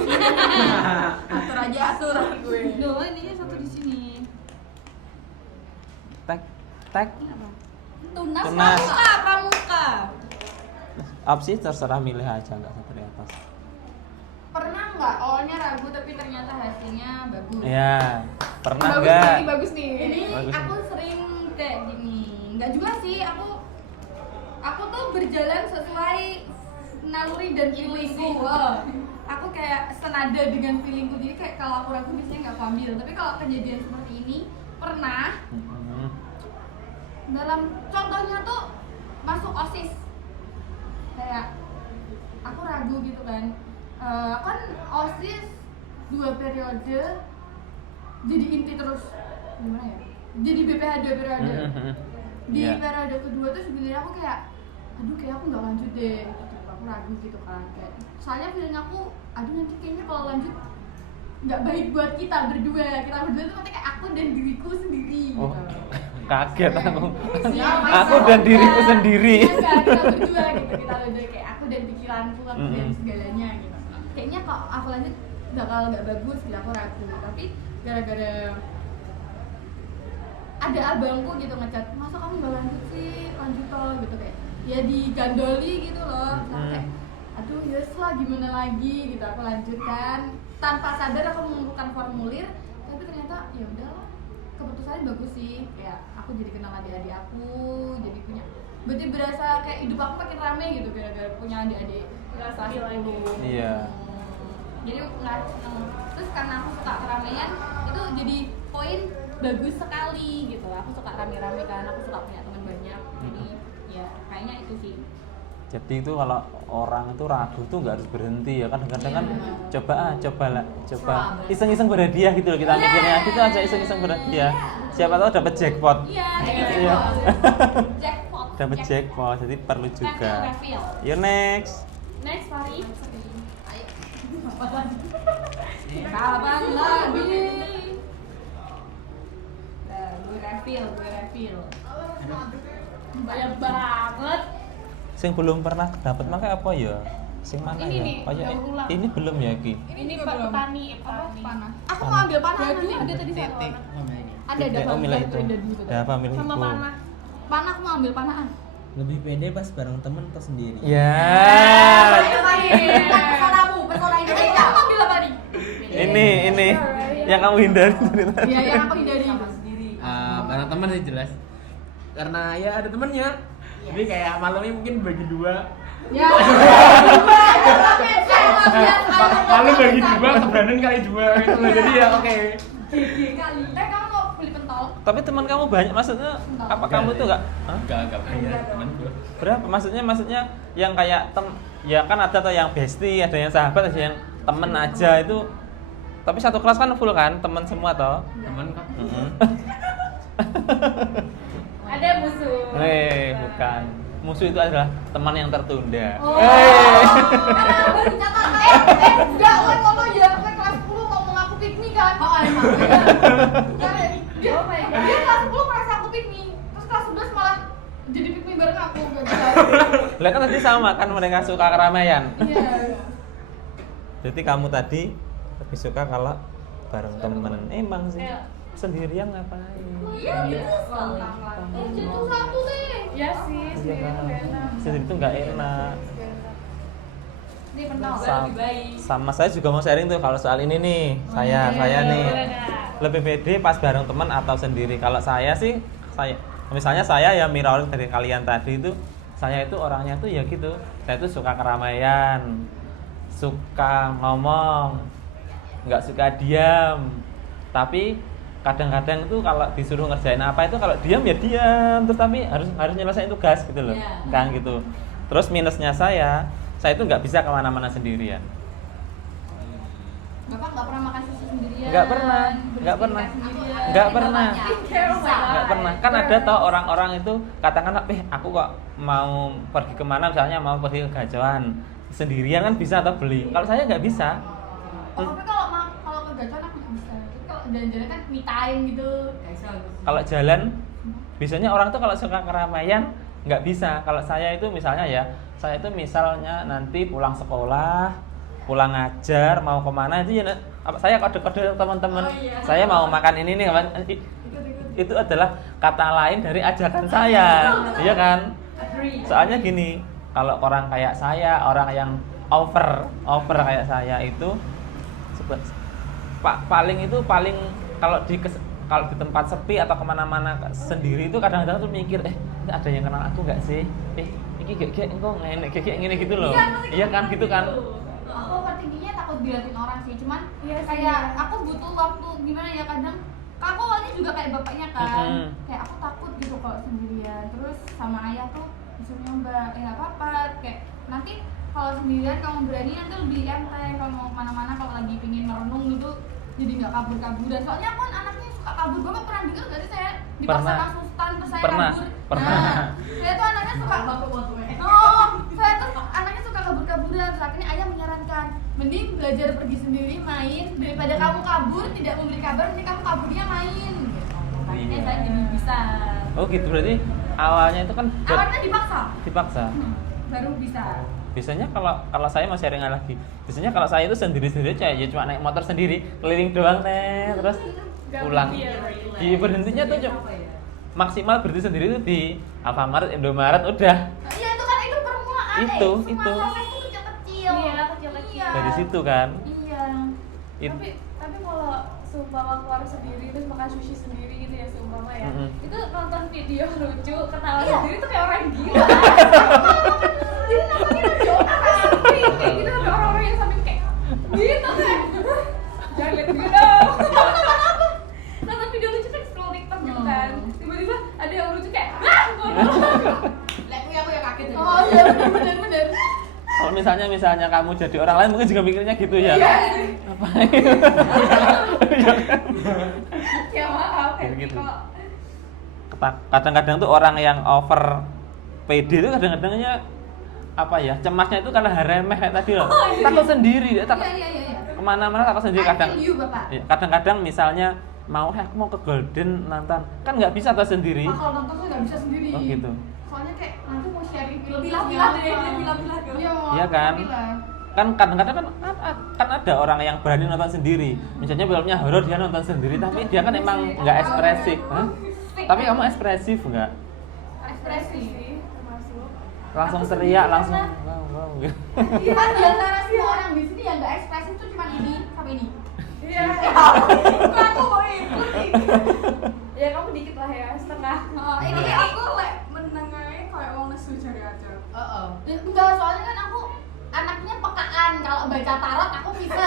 Atur aja atur gue. Duh, ininya satu di sini. Tek. Tunas, Tunas. pramuka. Opsi terserah milih aja, nggak satu di atas. Pernah nggak awalnya ragu tapi ternyata hasilnya bagus? Ya, pernah Bagus nggak? nih, bagus nih. Ini Bagus nih. aku sering kayak gini. Enggak juga sih, aku tuh berjalan sesuai naluri dan feelingku. Wah. Aku kayak senada dengan feelingku. Jadi kayak kalau aku ragu biasanya nggak aku ambil. Tapi kalau kejadian seperti ini pernah Mm-mm. dalam contohnya tuh masuk OSIS kayak aku ragu gitu kan. Kan OSIS 2 periode jadi inti terus, gimana ya, jadi BPH 2 periode. Di Iya. periode kedua tuh sebenarnya aku kayak aduh kayak aku nggak lanjut deh gitu. Aku ragu gitu kan, kayak soalnya feeling aku aduh nanti kayaknya kalau lanjut nggak baik buat kita berdua tuh nanti kayak aku dan diriku sendiri Oh, gitu. kaget aku. Iya, Aku dan diriku sendiri. Iya kan, kita berdua gitu, kita berdua kayak aku dan pikiranku, aku dan segalanya gitu. Kayaknya kalau aku lanjut bakal nggak bagus gitu, aku ragu. Tapi gara-gara ada abangku gitu ngechat, masa kamu nggak lanjut sih, lanjut toh gitu kayak ya digandoli gitu loh. Terus kayak aduh yes lah gimana lagi gitu, aku lanjutkan tanpa sadar aku mengumpulkan formulir, tapi ternyata ya udahlah keputusannya bagus sih, kayak aku jadi kenal adik-adik aku, jadi punya berarti berasa kayak hidup aku makin rame gitu gara-gara punya adik-adik kelas 10. Iya. Jadi nggak terus karena aku suka keramaian itu jadi poin bagus sekali gitu, aku suka rame-rame kan, aku suka punya teman banyak, jadi ya kayaknya itu sih. Jadi itu kalau orang itu ragu tuh nggak harus berhenti ya, kadang-kadang kan coba iseng-iseng berhadiah gitu loh, kita mikirnya gitu aja, iseng-iseng berhadiah, siapa tahu dapat jackpot. Iya, Iya. jackpot. Dapat jackpot, jadi perlu juga. Refill. Yuk next. Next Fari. Ayo. Kapan lagi? Nah, gue refill. Banyak banget. Sing belum pernah dapat makanya apa ya? Sing mana Ini ya? nih, Oh ya, yang ulang. ini belum ya Ki? Ini juga Pak belum. petani. Panah. Aku mau ambil panah nanti. Ada tadi satu Titik orang. mana ini? Ada Oh, milih itu. Ada apa milih Sama itu? panah. Panah aku mau ambil panahan. Lebih pede pas bareng temen atau sendiri? Ya. Pesona Indonesia. Kamu ambil apa nih? Ini yang kamu hindari dari tadi. Iya, yang aku hindari. Bareng temen sih jelas. Karena ya ada temennya. Jadi kayak malamnya mungkin bagi dua. Ya. Malam bagi dua, keberanian kali dua gitu loh. Jadi ya oke. Kali. Kamu mau beli pentol? Tapi teman kamu banyak, maksudnya apa kamu tuh enggak? Enggak punya temen gue. Berapa? Maksudnya yang kayak ya kan ada tuh yang bestie, ada yang sahabat, ada yang temen aja itu. Tapi satu kelas kan full kan, teman semua toh. Temen kan? Ada musuh. Bukan. Musuh itu adalah teman yang tertunda. Baru catat. Enggak, gue ngomong ya, gue kelas 10 ngomong aku piknik kan. Oh, emang. Dia kelas 10 merasa aku piknik. Terus kelas 11 malah jadi piknik bareng aku. Lah kan tadi sama kan mereka suka keramaian. Iya. Jadi kamu tadi lebih suka kalau bareng temen. Emang sih. Sendirian ngapain? Iya, gitu. Jatuh satu deh. Ya sih, Iya sendiri kan? tuh gak enak. Sendiri tuh nggak enak. Ini pentol. Sama saya juga mau sharing tuh kalau soal ini nih. Saya nih Boleh, Kak. lebih pede pas bareng teman atau sendiri. Kalau saya sih, misalnya saya ya mirroring dari kalian tadi itu, saya itu orangnya tuh ya gitu. Saya tuh suka keramaian, suka ngomong, nggak suka diam. Tapi kadang-kadang tuh kalau disuruh ngerjain apa itu kalau diam ya diam, terus tapi harus nyelesain tugas gitu loh, kan gitu. Terus minusnya saya itu nggak bisa kemana-mana sendirian. Bapak nggak pernah makan sushi sendirian. Nggak pernah. Nggak pernah. Kan ada toh orang-orang itu katakanlah, aku kok mau pergi kemana, misalnya mau pergi ke Gajoan sendirian kan bisa atau beli. Kalau saya nggak bisa. Oh, tapi kalau ke Gajoan aku nggak bisa. Kalau jalan-jalan kan me time gitu. Kalau jalan, biasanya orang tuh kalau suka keramaian nggak bisa. Kalau saya itu misalnya nanti pulang sekolah, pulang ngajar, mau kemana itu ya saya kode-kode teman-teman. Saya mau makan ini nih, itu adalah kata lain dari ajakan saya, iya kan? Soalnya gini, kalau orang kayak saya, orang yang over kayak saya itu paling kalau di tempat sepi atau kemana-mana sendiri itu kadang-kadang tuh mikir ada yang kenal aku nggak sih, ini kayak engkau kayak gini gitu loh, iya kan gitu kan. Aku overthinkingnya takut diliatin orang sih, cuman Iya sih. kayak aku butuh waktu gimana ya, kadang aku awalnya juga kayak bapaknya kan, kayak aku takut gitu kalau sendirian. Terus sama ayah tuh disuruh nyoba ya nggak apa-apa, kayak nanti kalau sendirian kamu berani nanti lebih enteng kalau mau kemana-mana, kalau lagi pingin merenung gitu jadi nggak kabur-kaburan. Soalnya aku kan anaknya suka kabur banget, pernah dengar gak sih saya dipaksa Pernah. kasustan terus saya Pernah. kabur? Pernah. Nah, saya tuh anaknya suka saya tuh anaknya suka kabur-kaburan. Terus akhirnya ayah menyarankan mending belajar pergi sendiri main daripada kamu kabur tidak memberi kabar, mending kamu kaburnya main gitu. Akhirnya Iya. saya jadi bisa. Oh gitu, berarti awalnya itu kan Awalnya dipaksa, dipaksa. baru bisa. Biasanya kalau saya mau sharing lagi. Biasanya kalau saya itu sendiri-sendiri aja, ya cuma naik motor sendiri, keliling doang terus pulang. Di berhentinya tuh cuma maksimal berhenti sendiri tuh di Alfamart, Indomaret udah. Iya itu kan itu permulaan. Itu. Semua proses itu kecil-kecil. Iya, kecil-kecil. Iya. Dari situ kan. Iya. Tapi kalau seumpama keluar sendiri terus makan sushi sendiri gitu ya seumpama ya, itu nonton video lucu ketawa Iya. sendiri tuh kayak orang gila. Jadi nontonnya lucu kayak gitu, sampai orang-orang yang sampai kayak gitu kan. Jangan lihat gue dong. Nonton video lucu kan scroll TikTok gitu kan, tiba-tiba ada yang lucu kayak Aku ya kaget. Oh iya benar. Kalau misalnya kamu jadi orang lain mungkin juga mikirnya gitu ya. Iya. Ngapain? ya maaf kayak Gitu. kalau Kadang-kadang tuh orang yang over PD itu kadang-kadangnya apa ya, cemasnya itu karena hal remeh kayak tadi loh. Takut sendiri, takut Iya. kemana-mana takut sendiri. I feel you, Bapak. Kadang-kadang misalnya aku mau ke Golden nonton, kan nggak bisa tuh sendiri. Nah, kalau nonton tuh nggak bisa sendiri. Oh gitu. Soalnya kayak nanti mau sharing film Pilah-pilah deh, dia pilah-pilah gitu. Iya, mau Iya kan? pilah. Kan kadang-kadang kan ada orang yang berani nonton sendiri. Misalnya filmnya horor dia nonton sendiri, tapi dia kan emang nggak ekspresif. Hah? Tapi kamu ekspresif nggak? Ekspresi. termasuk Langsung Aku teriak, sendiri langsung pernah. wow gitu. Iya, di antara semua orang di sini yang nggak ekspresif tuh cuma ini sama ini. Iya. Aku mau ikut ini. Ya kamu dikit lah ya, setengah. Oh, ini aku menengahi kayak wong nesu jare aja. enggak, soalnya kan aku anaknya pekaan. Kalau baca tarot aku bisa.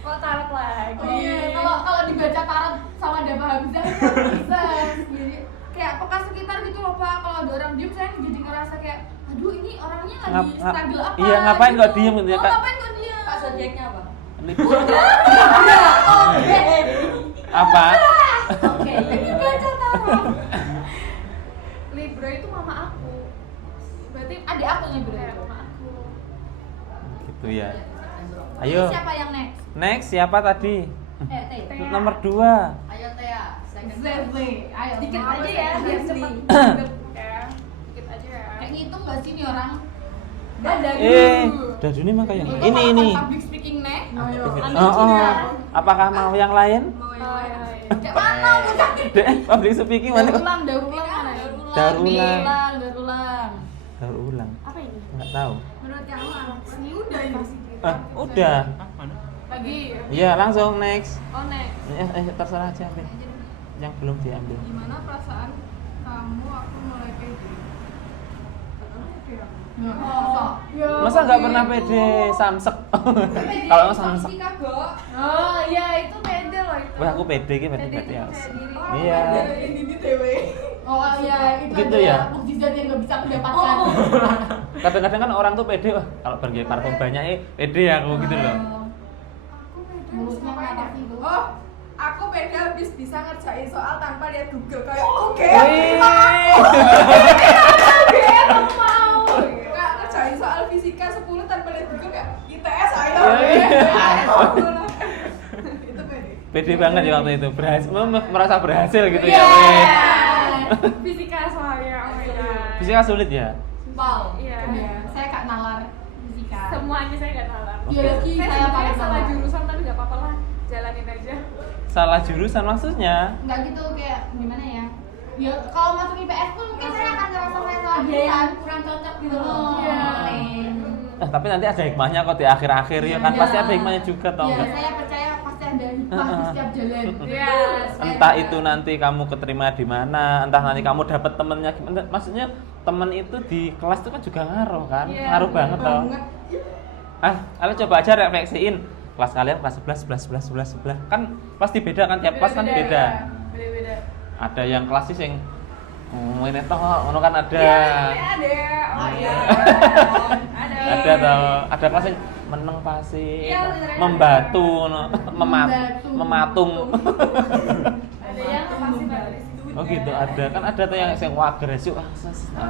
Kok tarot lagi? Oh iya, kalau dibaca tarot sama Dapa Hamzah aku bisa. Jadi kayak peka sekitar gitu loh Pak. Kalau ada orang diem saya jadi ngerasa kayak aduh ini orangnya lagi struggle apa? Iya, ngapain kok diem gitu ya, Kak? Ngapain kok diem? Kak zodiaknya apa? Apa? Oke, ini baca tarot. Libra itu mama aku. Berarti Adik aku nih bro. kayak mama aku. Gitu ya. Ayo. Siapa yang next? Next siapa tadi? Thea. Nomor 2. Ayo Tea, second Zezle. Ayo. Dikit mau aja ya, biar Zezle. cepet bulet ya. Dikit aja ya. Kayak ngitung gak sih nih orang? Dadah. Dadu ini mah kayak Itu ini. kalau public speaking nih. Oh. Apakah mau yang lain? Oh, iya. Kayak mana bukan? Deh, public speaking mana? Daur ulang mana ya? Daur ulang. Daur ulang. Daur ulang. Apa ini? Enggak tahu. Menurut kamu anak seni udah ini masih Udah. Mana? Lagi. Iya, langsung next. Oh, next. Terserah aja ambil. Yang belum diambil. Gimana perasaan kamu aku mulai pede? Masa nggak pernah pede samsek? Kalau samsek. Oh, iya itu pede loh itu. Wah, aku pede ki pede Pede ya. percaya diri. Iya. Ini dewe. Oh iya, itu Gitu ada ya? mukjizat yang gak bisa aku dapatkan. Kadang-kadang kan orang tuh pede, wah kalau pergi parfum banyak pede aku gitu loh. Aku pede. Mulutnya mengatasi itu. Oh, aku pede habis bisa ngerjain soal tanpa lihat Google kayak oke. Kak ngerjain soal fisika 10 tanpa lihat Google kayak ITS ayo. Itu pede. Pede banget ya waktu itu, berhasil, merasa berhasil gitu ya. Fisika soalnya, oh my god. Fisika sulit ya. Wow. Iya. Saya kak nalar fisika. Semuanya saya nggak nalar. Biologi Saya saya sebenarnya paling salah nalar. jurusan tapi nggak apa-apa lah, jalanin aja. Salah jurusan maksudnya. Enggak gitu kayak gimana ya? Ya kalau masuk IPS pun mungkin saya akan ngerasa saya salah jurusan, kurang cocok gitu loh. Iya. Lain. Tapi nanti ada hikmahnya kok di akhir-akhir ya kan, Iya. pasti ada hikmahnya juga toh Iya, enggak? saya percaya pasti ada hikmah di setiap jalan. Iya. Entah itu nanti kamu keterima di mana, entah nanti kamu dapat temennya gimana. Maksudnya temen itu di kelas itu kan juga ngaruh kan, Iya, ngaruh banget toh. Banget. Kalian coba aja refleksiin kelas kalian kelas 11 kan pasti beda kan, tiap kelas kan beda. Beda-beda. Ada yang kelas sih yang Ini toh ngono kan ada. Iya, ada. Oh iya. Ada. Ada toh, ada kelas yang meneng pasti. Iya, beneran Membatu, no. Membatu. Mematung. Ada yang pasti baris. Oh gitu, ada kan ada tuh yang agresif. Oh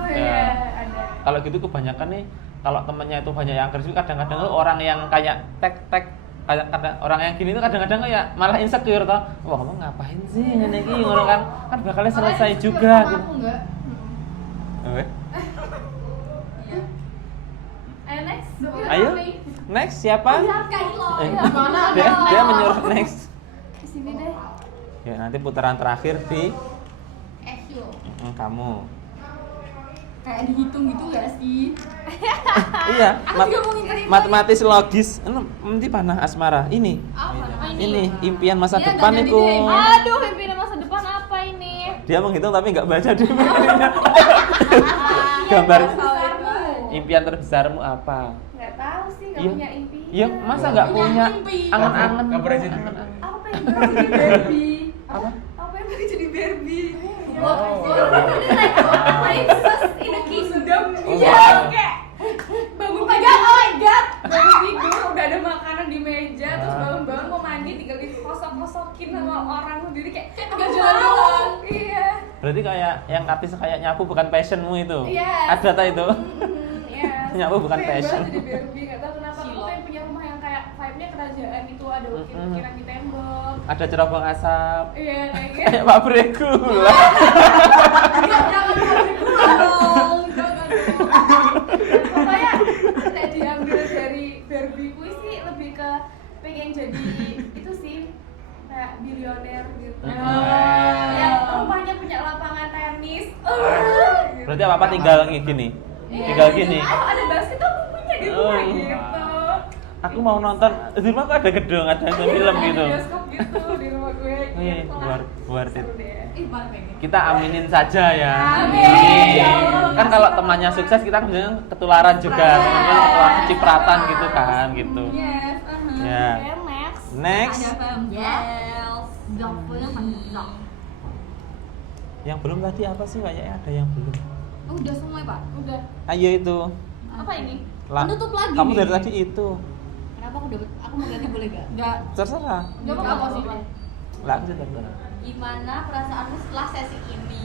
iya, ada. Kalau gitu kebanyakan nih, kalau temennya itu banyak yang agresif, kadang-kadang tuh orang yang kayak tek kayak orang yang gini tuh kadang-kadang ya malah insecure toh. Wah, kamu ngapain sih ngene iki ngono kan? Kan bakalnya selesai juga gitu. Aku enggak. Oke. Ayo next. Ayo. Next siapa? Kailo. Mana ada? Dia menyuruh next. Di sini deh. Ya, nanti putaran terakhir di Esyo. kamu. Kayak dihitung gitu enggak sih? Iya, Aku juga mau nginter ini. matematis logis. Nanti panah asmara. Ini. Apa? Ini impian masa Iya, depan nggak itu. jadi deh. Aduh, pimpinan masa depan apa ini? Dia menghitung tapi nggak baca di memorinya. Gambar impian terbesarmu apa? Nggak tahu sih, nggak Iya. punya impian. Iya, masa nggak punya mimpi. angan-angan? Gambar aja dulu. Aku pengen banget jadi Barbie. Apa? Aku pengen banget jadi Barbie. Oh. Ini like princess in a kingdom. Oh, Iya, wow. kayak bangun pagi, oh my god, bangun tidur udah ada makanan di meja, terus bangun-bangun mau mandi tinggal dikosok-kosokin sama orang sendiri kayak tinggal jalan doang. Iya. Berarti kayak yang artis kayak nyapu bukan passionmu itu. Iya. Ada tak itu? Iya. Nyapu bukan Pengen passion. banget jadi Barbie, nggak tahu kenapa. Aku pengen punya rumah yang kayak vibe-nya kerajaan gitu, ada ukir-ukiran di tembok. Ada cerobong asap. Iya, kayak gitu. Kayak pabrik gula. Jangan pabrik gula dong. Jangan. Pokoknya nek diambil dari Barbie ku sih lebih ke pengen jadi itu sih kayak bilioner gitu. Yang rumahnya punya lapangan tenis. Gitu. Berarti apa tinggal gini. Iya, Tinggal gini. Oh, ada basket aku punya di rumah Oh. gitu. Aku mau nonton di rumah kok ada gedung, ada film gitu. Ada bioskop gitu di rumah gue. Iya, gitu. worth it. Seru deh. Ih, malah pengen. Kita aminin saja ya. Amin. Ya Allah. Kan kalau temannya sukses kita kemudian ketularan juga, kemudian ketularan cipratan gitu kan, gitu. Yes, Ya. Oke, next. Next, Ada film. Yes. Dapurnya mantap. yang belum tadi apa sih kayaknya ada yang belum. Oh, udah semua ya, Pak? Udah. Ayo itu. Apa ini? Menutup lagi Kamu nih. dari tadi itu. Kenapa aku mau ganti boleh gak? Enggak. Terserah. Gak apa-apa sih. Lah aku sudah terserah. Gimana perasaanmu setelah sesi ini?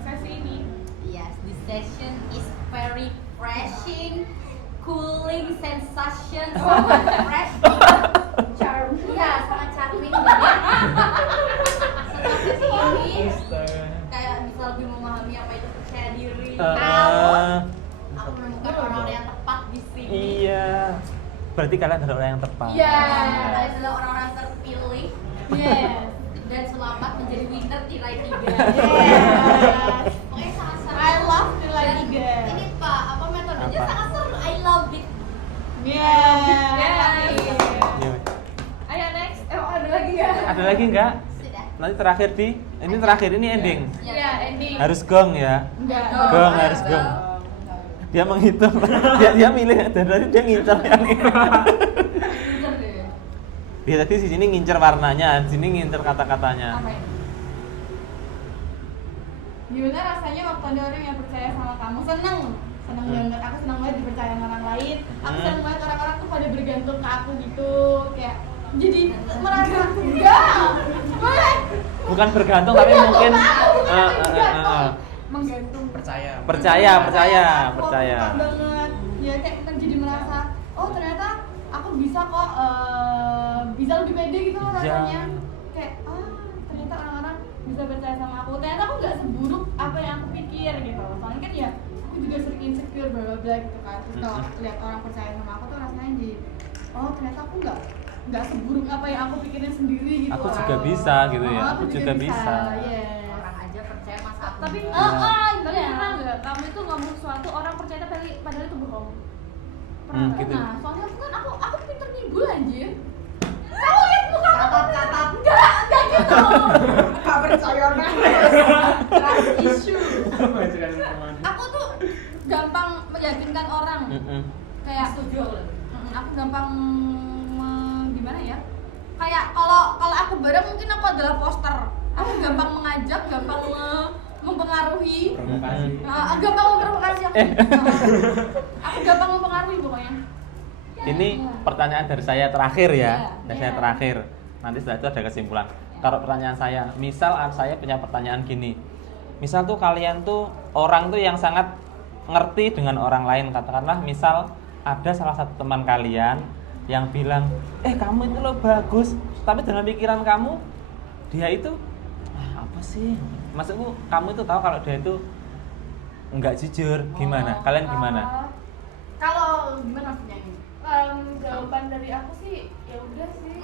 Sesi ini. Yes, this session is very refreshing, cooling sensation, sangat fresh. Charm. Iya, sangat charming banget. Setelah sesi ini, kayak bisa lebih memahami apa itu percaya diri. Aku menemukan orang-orang yang tepat di sini. Iya. Berarti kalian adalah orang yang tepat. Iya. Kalian adalah orang-orang terpilih Yes. dan selamat menjadi winner tirai 3. Yes. Pokoknya sangat seru. I love tirai Dan 3. Ini Pak, apa metodenya Apa? sangat seru. I love it. Yes. Iya. Ayo next. Ada lagi nggak? Ada lagi enggak? Sudah. Nanti terakhir ini terakhir ini ending. Ya, ending. Harus gong ya. Enggak. Gong harus gong. Dia menghitung. dia milih dan tadi dia ngincer yang ini. Dia tadi di sini ngincer warnanya, di sini ngincer kata-katanya. Apa ini? Gimana rasanya waktu ada orang yang percaya sama kamu? Seneng banget. Aku seneng banget dipercaya sama orang lain. Aku seneng banget orang-orang tuh pada bergantung ke aku gitu. Kayak jadi merasa enggak. Bukan bergantung tapi mungkin Menggantung. Percaya. percaya. Aku suka banget. Ya kayak kita jadi merasa, oh ternyata aku bisa kok bisa lebih pede gitu loh Iya. rasanya. Kayak ternyata orang-orang bisa percaya sama aku. Ternyata aku nggak seburuk apa yang aku pikir gitu. Soalnya kan ya aku juga sering insecure bla bla bla gitu kan. Terus kalau lihat orang percaya sama aku tuh rasanya jadi, oh ternyata aku nggak seburuk apa yang aku pikirin sendiri gitu. Aku loh. juga bisa gitu ya. Oh, Aku juga bisa. Yes. Orang aja percaya masa aku. Tapi Iya. pernah nggak kamu itu ngomong sesuatu orang percaya padahal itu bohong? Pernah nggak? Gitu. Nah, soalnya aku pinter ngibul anjir. Kamu lihat muka aku Catat. enggak gitu. Enggak percaya trust issue. Aku tuh gampang meyakinkan orang. Kayak aku gampang gimana ya? Kayak kalau aku bareng mungkin aku adalah poster. Aku gampang mengajak, gampang mempengaruhi mempengaruhi. Provokasi. Gampang memprovokasi aku. Aku gampang mempengaruhi pokoknya. Ini pertanyaan dari saya terakhir ya. Iya. Dari saya terakhir. Nanti setelah itu ada kesimpulan. Kalau pertanyaan saya, misal saya punya pertanyaan gini. Misal tuh kalian tuh orang tuh yang sangat ngerti dengan orang lain, katakanlah misal ada salah satu teman kalian yang bilang, kamu itu lo bagus, tapi dalam pikiran kamu dia itu apa sih? Maksudku kamu itu tahu kalau dia itu nggak jujur, gimana? Kalian gimana? Kalau gimana maksudnya ini? Jawaban dari aku sih ya udah sih.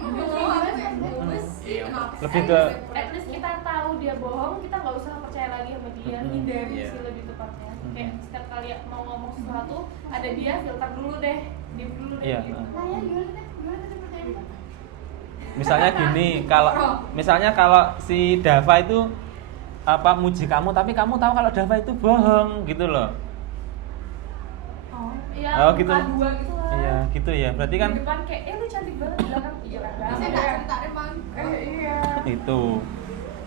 Lebih ke At least kita tahu dia bohong, kita nggak usah percaya lagi sama dia, hindari Iya. sih lebih tepatnya. Kayak setiap kali mau ngomong sesuatu, ada dia filter dulu deh, diam dulu deh Iya. gitu. Nah ya gimana deh? Gimana tadi pertanyaannya? misalnya gini, kalau si Dava itu muji kamu, tapi kamu tahu kalau Dava itu bohong gitu loh. Iya, Oh, gitu. dua gitu lah. Iya, gitu ya. Berarti kan Di depan kayak, lu cantik banget, di belakang iya kan. Saya nggak cerita deh bang. Iya. itu.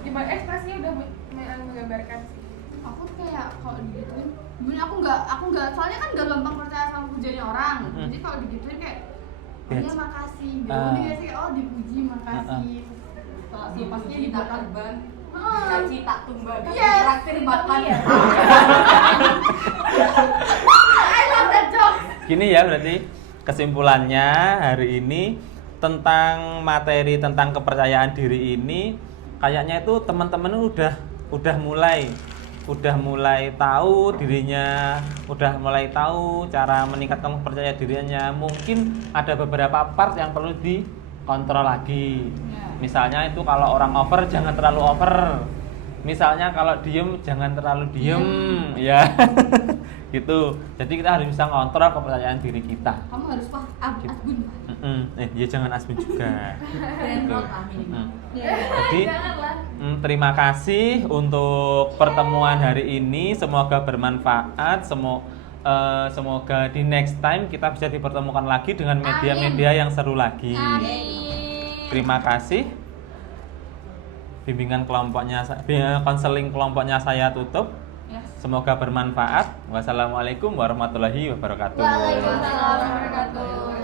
Gimana ekspresinya udah menggambarkan sih. Aku tuh kayak kalau digituin, gimana aku nggak, soalnya kan nggak gampang percaya sama pujiannya orang. Jadi kalau digituin kayak, iya makasih, dia sih, dipuji makasih. Kalau Pastinya dipuji tak dibakar. terbang, Ah. caci tak tumbang, Yes. traktir makan. Iya. I love that joke. Gini ya, berarti kesimpulannya hari ini tentang materi tentang kepercayaan diri ini kayaknya itu teman-teman udah mulai tahu dirinya, udah mulai tahu cara meningkatkan kepercayaan dirinya. Mungkin ada beberapa part yang perlu dikontrol lagi. Misalnya itu kalau orang over jangan terlalu over. Misalnya kalau diem jangan terlalu diem, ya. Gitu. Jadi kita harus bisa ngontrol kepercayaan diri kita. Kamu harus asbun. Ya jangan asbun juga. Dan Gitu. not lah minimal. Jadi Janganlah. terima kasih untuk pertemuan hari ini. Semoga bermanfaat. Semoga di next time kita bisa dipertemukan lagi dengan media-media yang seru lagi. Terima kasih. Bimbingan konseling kelompoknya saya tutup. Semoga bermanfaat. Wassalamualaikum warahmatullahi wabarakatuh. Waalaikumsalam warahmatullahi wabarakatuh.